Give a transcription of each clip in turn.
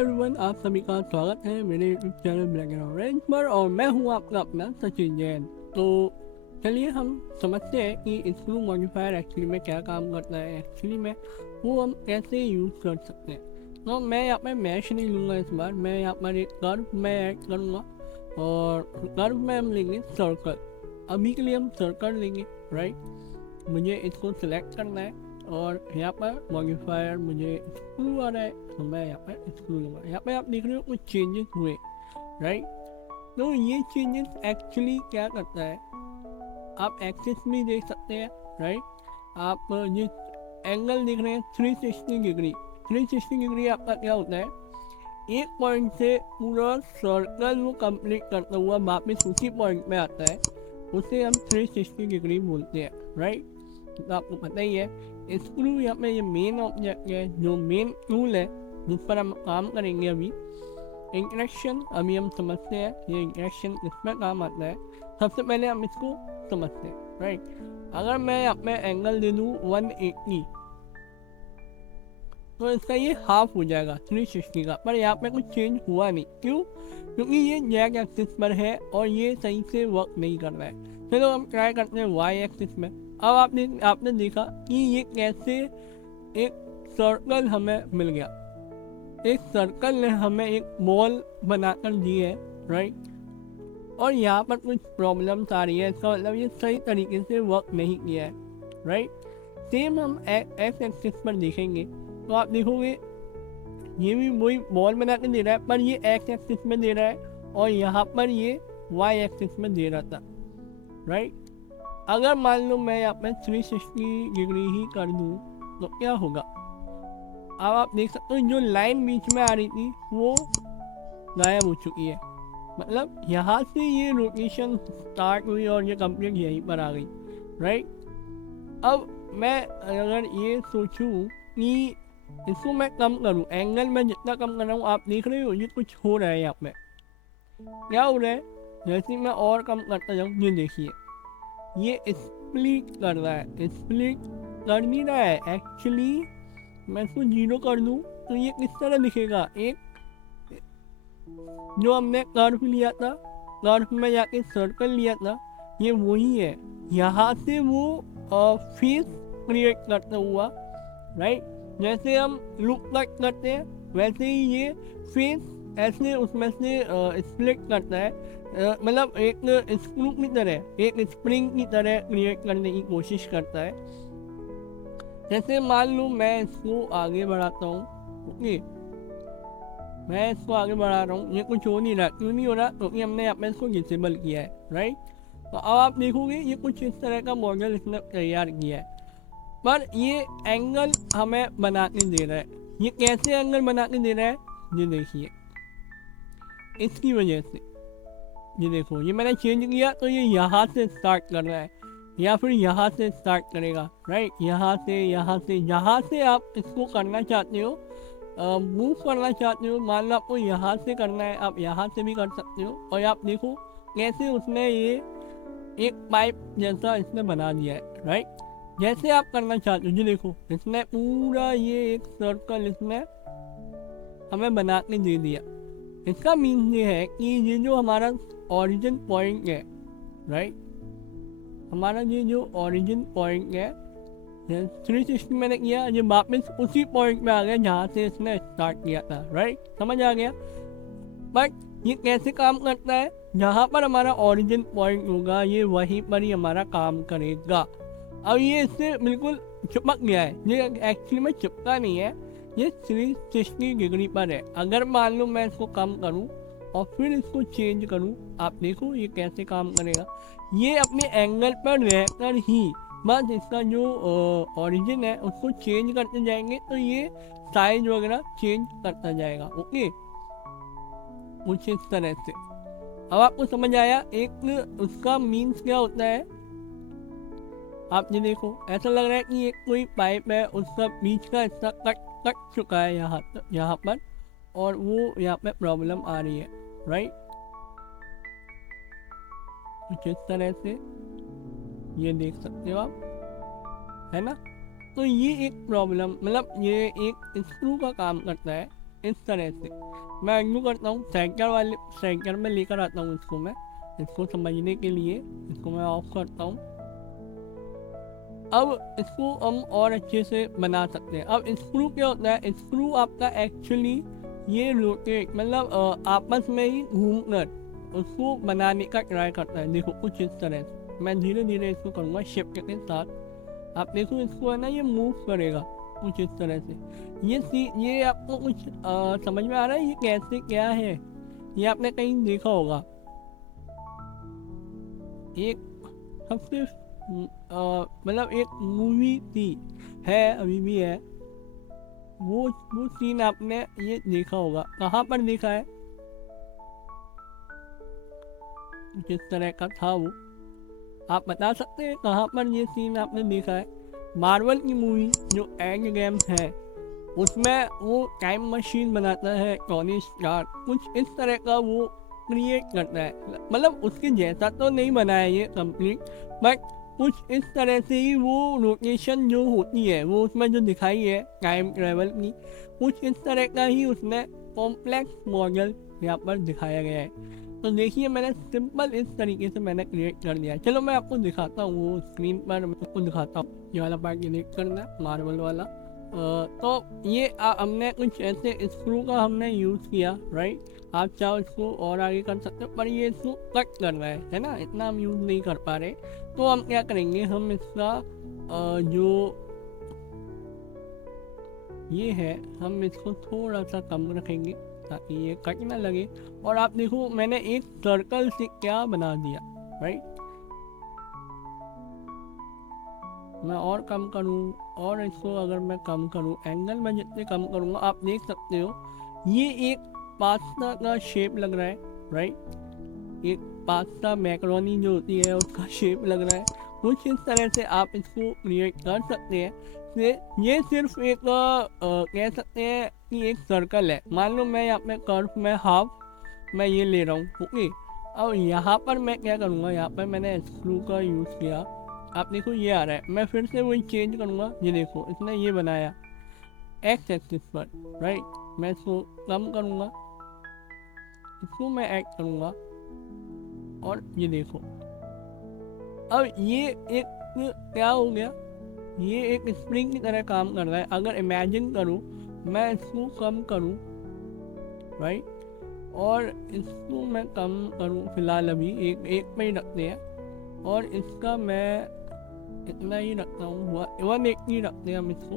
Everyone, आप सभी का स्वागत है मेरे YouTube channel black and orange पर और मैं हूं आपका अपना सचिन जैन। तो चलिए हम समझते हैं कि स्क्रू मॉडिफायर एक्चुअली में क्या काम करता है, एक्चुअली में वो हम कैसे यूज़ कर सकते हैं। तो मैं यहाँ पे मैश नहीं लूँगा इस बार, मैं यहाँ पर एक कर्व में ऐड करूँगा और कर्व में हम लेंगे सर्कल। अभी के लिए हम सर्कल लेंगे, राइट। मुझे इसको सिलेक्ट करना है और यहाँ पर मॉडिफायर मुझे स्क्रू आ रहा है तो मैं यहाँ पर स्क्रू लूँगा। यहाँ पे आप देख रहे हो कुछ चेंजेस हुए, राइट। तो ये चेंजेस एक्चुअली क्या करता है, आप एक्सिस भी देख सकते हैं, राइट। आप ये एंगल देख रहे हैं 360 डिग्री। 360 डिग्री आपका क्या होता है, एक पॉइंट से पूरा सर्कल वो कंप्लीट करता हुआ वापस उसी पॉइंट में आता है, उसे हम 360 डिग्री बोलते हैं, राइट। तो आपको पता ही है स्क्रू यहाँ पे ये मेन ऑब्जेक्ट है, जो मेन टूल है जिस पर हम काम करेंगे। अभी इंटरेक्शन अभी हम समझते हैं, ये इंटरेक्शन इसमें काम आता है। सबसे पहले हम इसको समझते हैं, राइट। अगर मैं यहाँ पे एंगल दे दूँ 180 तो इसका ये हाफ हो जाएगा 360 का, पर यहाँ पे कुछ चेंज हुआ नहीं। क्यों? क्योंकि ये जैक एक्सिस पर है और ये सही से वर्क नहीं कर रहा है। चलो हम ट्राई करते हैं वाई एक्सिस में। अब आपने देखा कि ये कैसे एक सर्कल हमें मिल गया। एक सर्कल ने हमें एक बॉल बनाकर दी है, राइट। और यहाँ पर कुछ प्रॉब्लम्स आ रही है, इसका मतलब ये सही तरीके से वर्क नहीं किया है, राइट। सेम हम एक्स एक्सिस पर देखेंगे तो आप देखोगे ये भी वही बॉल बना के दे रहा है, पर ये एक्स एक्सिस में दे रहा है और यहाँ पर ये वाई एक्सिस में दे रहा था, राइट। अगर मान लो मैं यहाँ पे 360 डिग्री ही कर दूँ तो क्या होगा। अब आप देख सकते हो जो लाइन बीच में आ रही थी वो गायब हो चुकी है। मतलब यहाँ से ये रोटेशन स्टार्ट हुई और ये कंप्लीट यहीं पर आ गई, राइट। अब मैं अगर ये सोचूं कि इसको मैं कम करूं, एंगल में जितना कम कर रहा हूँ, आप देख रहे हो ये कुछ हो रहा है। यहाँ पे क्या हो रहा है, जैसे मैं और कम करता जाऊँ, ये देखिए ये स्प्लिट कर रहा है। स्प्लिट कर नहीं रहा है एक्चुअली। मैं इसको 0 कर दूं तो ये किस तरह दिखेगा, एक जो हमने कर्व लिया था, कर्व में जाके सर्कल लिया था, ये वही है। यहाँ से वो फेस क्रिएट करता हुआ, राइट। जैसे हम लुक कट करते हैं वैसे ही ये फेस ऐसे उसमें से स्प्लिट करता है। मतलब एक स्क्रू की तरह, एक स्प्रिंग की तरह क्रिएट करने की कोशिश करता है। जैसे मान लो मैं इसको आगे बढ़ाता हूँ, ओके, मैं इसको आगे बढ़ा रहा हूँ, ये कुछ हो नहीं रहा। क्यों नहीं हो रहा? क्योंकि हमने यहाँ पे इसको डिसेबल किया है, राइट। तो अब आप देखोगे ये कुछ इस तरह का मॉडल इसने तैयार किया है, पर ये एंगल हमें बना के दे रहा है। ये कैसे एंगल बना के दे रहा है, ये देखिए इसकी वजह से। ये देखो ये मैंने चेंज किया तो ये यहाँ से स्टार्ट कर रहा है या फिर यहाँ से स्टार्ट करेगा, राइट। यहाँ से आप इसको करना चाहते हो, मूव करना चाहते हो। मान लो आपको यहाँ से करना है, आप यहाँ से भी कर सकते हो। और आप देखो कैसे उसने ये एक पाइप जैसा इसने बना दिया है, राइट। जैसे आप करना चाहते हो, ये देखो इसने पूरा ये एक सर्कल इसने हमें बना के दे दिया। इसका मीन ये है कि ये जो हमारा ओरिजिन पॉइंट है, राइट, हमारा ये जो ओरिजिन पॉइंट है 360 मैंने किया, ये वापस उसी पॉइंट में आ गया जहाँ से इसने स्टार्ट किया था, राइट। समझ आ गया। बट ये कैसे काम करता है, जहाँ पर हमारा ओरिजिन पॉइंट होगा ये वहीं पर ही हमारा काम करेगा। अब ये इससे बिल्कुल चिपक गया है, ये एक्चुअली में चिपका नहीं है, ये 360 डिग्री पर है। अगर मान लो मैं इसको कम करूं और फिर इसको चेंज करूं, आप देखो ये कैसे काम करेगा। ये अपने एंगल पर रहकर ही बस इसका जो ओरिजिन है उसको चेंज करते जाएंगे तो ये साइज वगैरह चेंज करता जाएगा, ओके, कुछ इस तरह से। अब आपको समझ आया एक उसका मीन्स क्या होता है। आप ये देखो ऐसा लग रहा है कि ये कोई पाइप है, उसका बीच का हिस्सा कट चुका है यहाँ पर, और वो यहाँ पे प्रॉब्लम आ रही है, राइट। कुछ इस तरह से ये देख सकते हो आप, है ना। तो ये एक प्रॉब्लम, मतलब ये एक स्क्रू का काम करता है इस तरह से। मैं यूँ करता हूँ, सेंटर में लेकर आता हूँ इसको मैं, इसको समझने के लिए इसको मैं ऑफ करता हूँ। अब इसको हम और अच्छे से बना सकते हैं। अब स्क्रू क्या होता है, स्क्रू आपका एक्चुअली ये रोटेट मतलब आपस में ही घूमकर उसको बनाने का ट्राई करता है। देखो कुछ इस तरह से मैं धीरे धीरे इसको करूँगा शिफ्ट के साथ, आप देखो इसको है ना ये मूव करेगा कुछ इस तरह से। ये आपको कुछ समझ में आ रहा है ये कैसे क्या है, ये आपने कहीं देखा होगा। एक सबसे मतलब एक मूवी थी, है अभी भी है, वो सीन आपने ये देखा होगा। कहाँ पर देखा है, जिस तरह का था वो आप बता सकते हैं कहाँ पर ये सीन आपने देखा है। मार्वल की मूवी जो एंड गेम है उसमें वो टाइम मशीन बनाता है टोनी स्टार्क, कुछ इस तरह का वो क्रिएट करता है। मतलब उसके जैसा तो नहीं बनाया ये कंप्लीट, बट कुछ इस तरह से ही वो रोटेशन जो होती है वो उसमें जो दिखाई है टाइम ट्रेवल की, कुछ इस तरह का ही उसमें कॉम्प्लेक्स मॉडल यहाँ पर दिखाया गया है। तो देखिए मैंने सिंपल इस तरीके से मैंने क्रिएट कर लिया है। चलो मैं आपको दिखाता हूँ, वो स्क्रीन पर मैं आपको दिखाता हूँ। ये वाला पार्ट क्लिक करना है, मार्बल वाला। तो ये हमने कुछ ऐसे स्क्रू का हमने यूज़ किया, राइट। आप चाहो इसको और आगे कर सकते हो, पर ये इसको कट करना है ना, इतना हम यूज़ नहीं कर पा रहे। तो हम क्या करेंगे, हम इसका जो ये है हम इसको थोड़ा सा कम रखेंगे ताकि ये कट ना लगे। और आप देखो मैंने एक सर्कल से क्या बना दिया, राइट। मैं और कम करूँ, और इसको अगर मैं कम करूँ, एंगल में जितने कम करूँगा आप देख सकते हो ये एक पास्ता का शेप लग रहा है, राइट। एक पास्ता मैकरोनी जो होती है उसका शेप लग रहा है। कुछ इस तरह से आप इसको क्रिएट कर सकते हैं। ये सिर्फ एक कह सकते हैं कि एक सर्कल है। मान लो मैं यहाँ पे कर्व में हाफ मैं ये ले रहा हूँ, ओके। अब यहाँ पर मैं क्या करूँगा, यहाँ पर मैंने स्क्रू का यूज़ किया, आप देखो ये आ रहा है। मैं फिर से वही चेंज करूँगा, ये देखो इसने ये बनाया एक्स एक्सिस पर, राइट। मैं इसको कम करूँगा, इसको मैं ऐड करूँगा, और ये देखो अब ये एक क्या हो गया, ये एक स्प्रिंग की तरह काम कर रहा है। अगर इमेजिन करूँ मैं इसको कम करूँ, राइट, और इसको मैं कम करूँ फिलहाल अभी एक में ही रखते हैं, और इसका मैं इतना ही रखता हूँ, 180 रखते हैं हम इसको,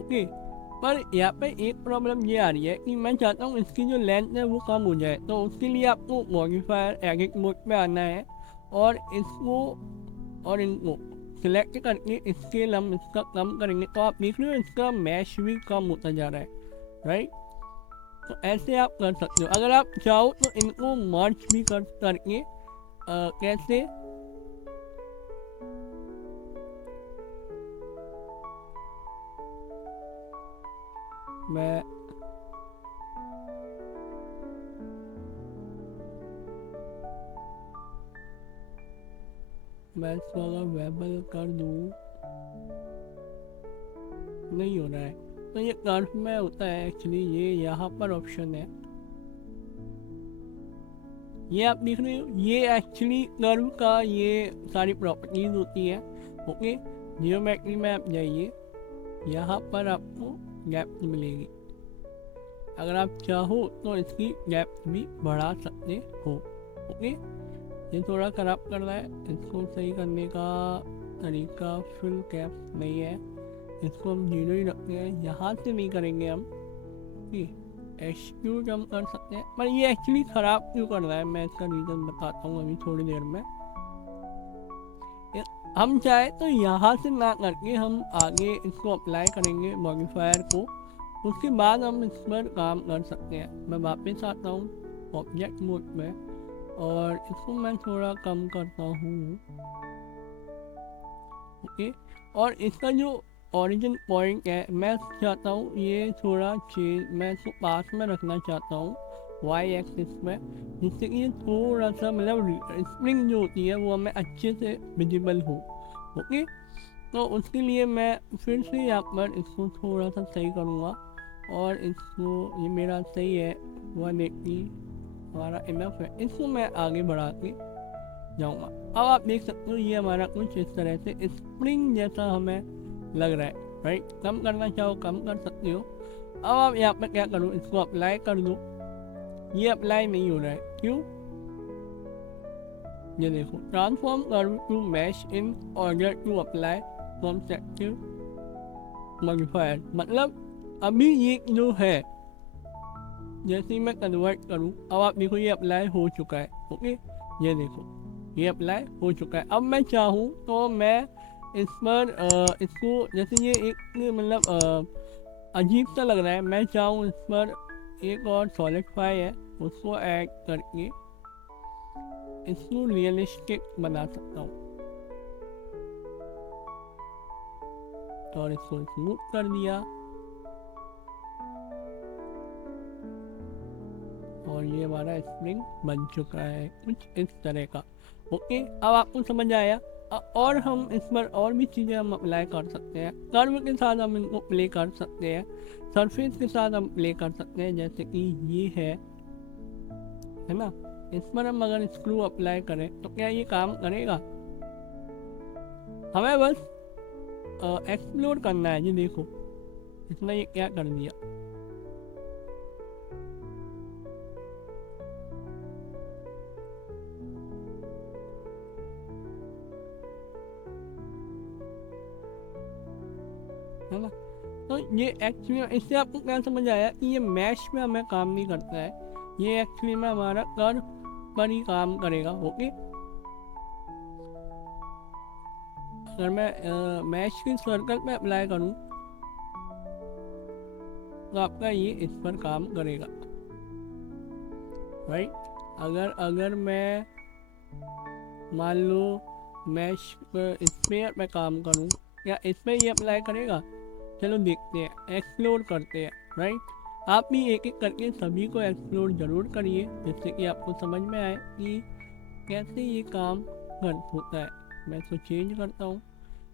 ओके। पर यहाँ पे एक प्रॉब्लम ये आ रही है कि मैं चाहता हूँ इसकी जो लेंथ है वो कम हो जाए। तो उसके लिए आपको मॉडिफायर एडिट मोड पे आना है, और इसको और इनको सिलेक्ट करके स्केल हम इसका कम करेंगे। तो आप देख रहे हो इसका मैश भी कम होता जा रहा है, राइट। तो ऐसे आप कर सकते हो। अगर आप चाहो तो इनको मर्ज भी करके कैसे, मैं इसको अगर वेबल कर दूँ, नहीं हो रहा है। तो ये कर्व में होता है एक्चुअली, ये यहाँ पर ऑप्शन है, ये आप देख रहे हो, ये एक्चुअली कर्व का ये सारी प्रॉपर्टीज होती है, ओके। जियोमेट्री में आप जाइए, यहाँ पर आपको गैप मिलेगी। अगर आप चाहो तो इसकी गैप भी बढ़ा सकते हो, ओके। ये थोड़ा खराब कर रहा है, इसको सही करने का तरीका फुल कैप नहीं है, इसको हम 0 ही रखते हैं। यहाँ से नहीं करेंगे हम, एक्सक्यूट हम कर सकते हैं, पर ये एक्चुअली ख़राब क्यों कर रहा है मैं इसका रीज़न बताता हूँ अभी थोड़ी देर में। हम चाहे तो यहाँ से ना करके हम आगे इसको अप्लाई करेंगे मॉडिफायर को, उसके बाद हम इस पर काम कर सकते हैं। मैं वापस आता हूँ ऑब्जेक्ट मोड में, और इसको मैं थोड़ा कम करता हूँ, ओके। और इसका जो ओरिजिन पॉइंट है मैं चाहता हूँ ये थोड़ा चेंज, मैं इसको पास में रखना चाहता हूँ वाई एक्सिस में, जिससे कि ये थोड़ा सा मतलब स्प्रिंग जो होती है वो हमें अच्छे से विजिबल हो, ओके। तो उसके लिए मैं फिर से यहाँ पर इसको थोड़ा सा सही करूँगा, और इसको ये मेरा सही है 180 हमारा इनफ है, इसको मैं आगे बढ़ा के जाऊँगा। अब आप देख सकते हो ये हमारा कुछ इस तरह से स्प्रिंग जैसा हमें लग रहा है, राइट। कम करना चाहो कम कर सकते हो। अब आप यहाँ पर क्या करो, इसको अप्लाई कर दो। ये अप्लाई नहीं हो रहा है, क्यों? ये देखो, transform curve to mash in order to apply conceptive modifier. मतलब अभी ये जो है जैसे ही मैं कन्वर्ट करूँ, अब आप देखो ये अप्लाई हो चुका है। ओके, ये देखो ये अप्लाई हो चुका है। अब मैं चाहूँ तो मैं इस पर इसको जैसे ये एक मतलब अजीब सा लग रहा है, मैं चाहूँ इस पर एक और सॉलिडिफाई है उसको ऐड करके इसको रियलिस्टिक बना सकता हूँ। और इसको स्मूथ कर दिया और ये हमारा स्प्रिंग बन चुका है कुछ इस तरह का। ओके, अब आपको समझ आया। और हम इस पर और भी चीज़ें हम अप्लाई कर सकते हैं। कर्व के साथ हम इनको प्ले कर सकते हैं, सरफेस के साथ हम प्ले कर सकते हैं, जैसे कि ये है ना। इस पर हम अगर स्क्रू अप्लाई करें तो क्या ये काम करेगा? हमें बस एक्सप्लोर करना है। ये देखो इसने ये क्या कर दिया। है ना, तो ये एक्चुअली इससे आपको क्या समझ आया कि ये मैश में हमें काम नहीं करता है, ये एक्चुअली में हमारा कर्व पर ही काम करेगा। ओके, अगर मैं मैश के सर्कल पे अप्लाई करूं तो आपका ये इस पर काम करेगा, राइट। अगर मैं मान लो मैश पर स्पेयर पे काम करूं, या इस पर ये अप्लाई करेगा? चलो देखते हैं, एक्सप्लोर करते हैं, राइट। आप भी एक एक करके सभी को एक्सप्लोर जरूर करिए, जिससे कि आपको समझ में आए कि कैसे ये काम होता है। मैं इसको चेंज करता हूँ।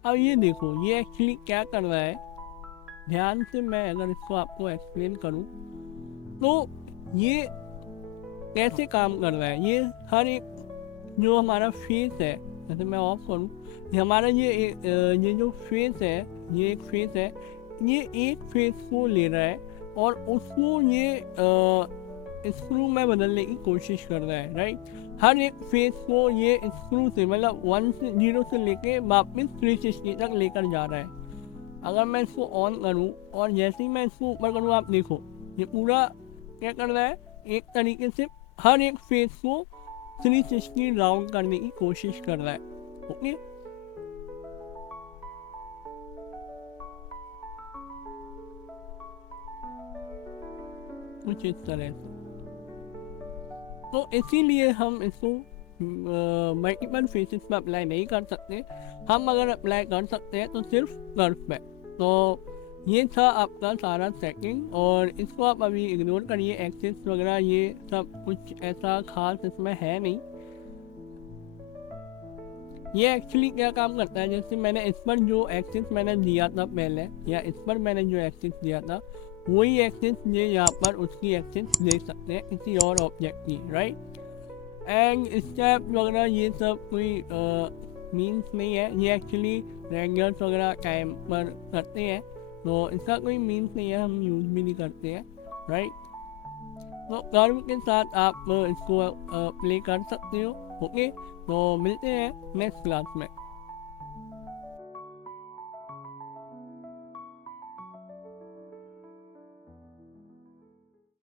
अब ये देखो ये एक्चुअली क्या कर रहा है, ध्यान से मैं अगर इसको आपको एक्सप्लेन करूँ तो ये कैसे काम कर रहा है। ये हर एक जो हमारा फेस है, जैसे मैं ऑफ करूँ, हमारा ये जो फेस है, ये एक फेस है, ये एक फेस को ले रहा है और उसको ये स्क्रू में बदलने की कोशिश कर रहा है, राइट। हर एक फेस को ये स्क्रू से मतलब 0 से लेके वापस 360 तक लेकर जा रहा है। अगर मैं इसको ऑन करूं और जैसे ही मैं इसको ऊपर करूं, आप देखो ये पूरा क्या कर रहा है, एक तरीके से हर एक फेस को 360 राउंड करने की कोशिश कर रहा है। ओके, कुछ इस तरह से। तो इसीलिए हम इसको मल्टीपल फेसेस पे अप्लाई नहीं कर सकते। हम अगर अप्लाई कर सकते हैं तो सिर्फ कर्व पे। तो ये था आपका सारा सेटिंग, और इसको आप अभी इग्नोर करिए। एक्सेस वगैरह ये सब कुछ ऐसा खास इसमें है नहीं। ये एक्चुअली क्या काम करता है, जैसे मैंने इस पर जो एक्सेस मैंने दिया था पहले, या इस पर मैंने जो एक्सेस दिया था, वही एक्सेस ये यहाँ पर उसकी एक्सेस ले सकते हैं किसी और ऑब्जेक्ट की, राइट। एंड स्टेप वगैरह ये सब कोई मीन्स नहीं है, ये एक्चुअली रेंगर्स वगैरह टाइम पर करते हैं, तो इसका कोई मीन्स नहीं है, हम यूज़ भी नहीं करते हैं, राइट। तो कर्व के साथ आप इसको प्ले कर सकते हो। ओके, तो मिलते हैं नेक्स्ट क्लास में।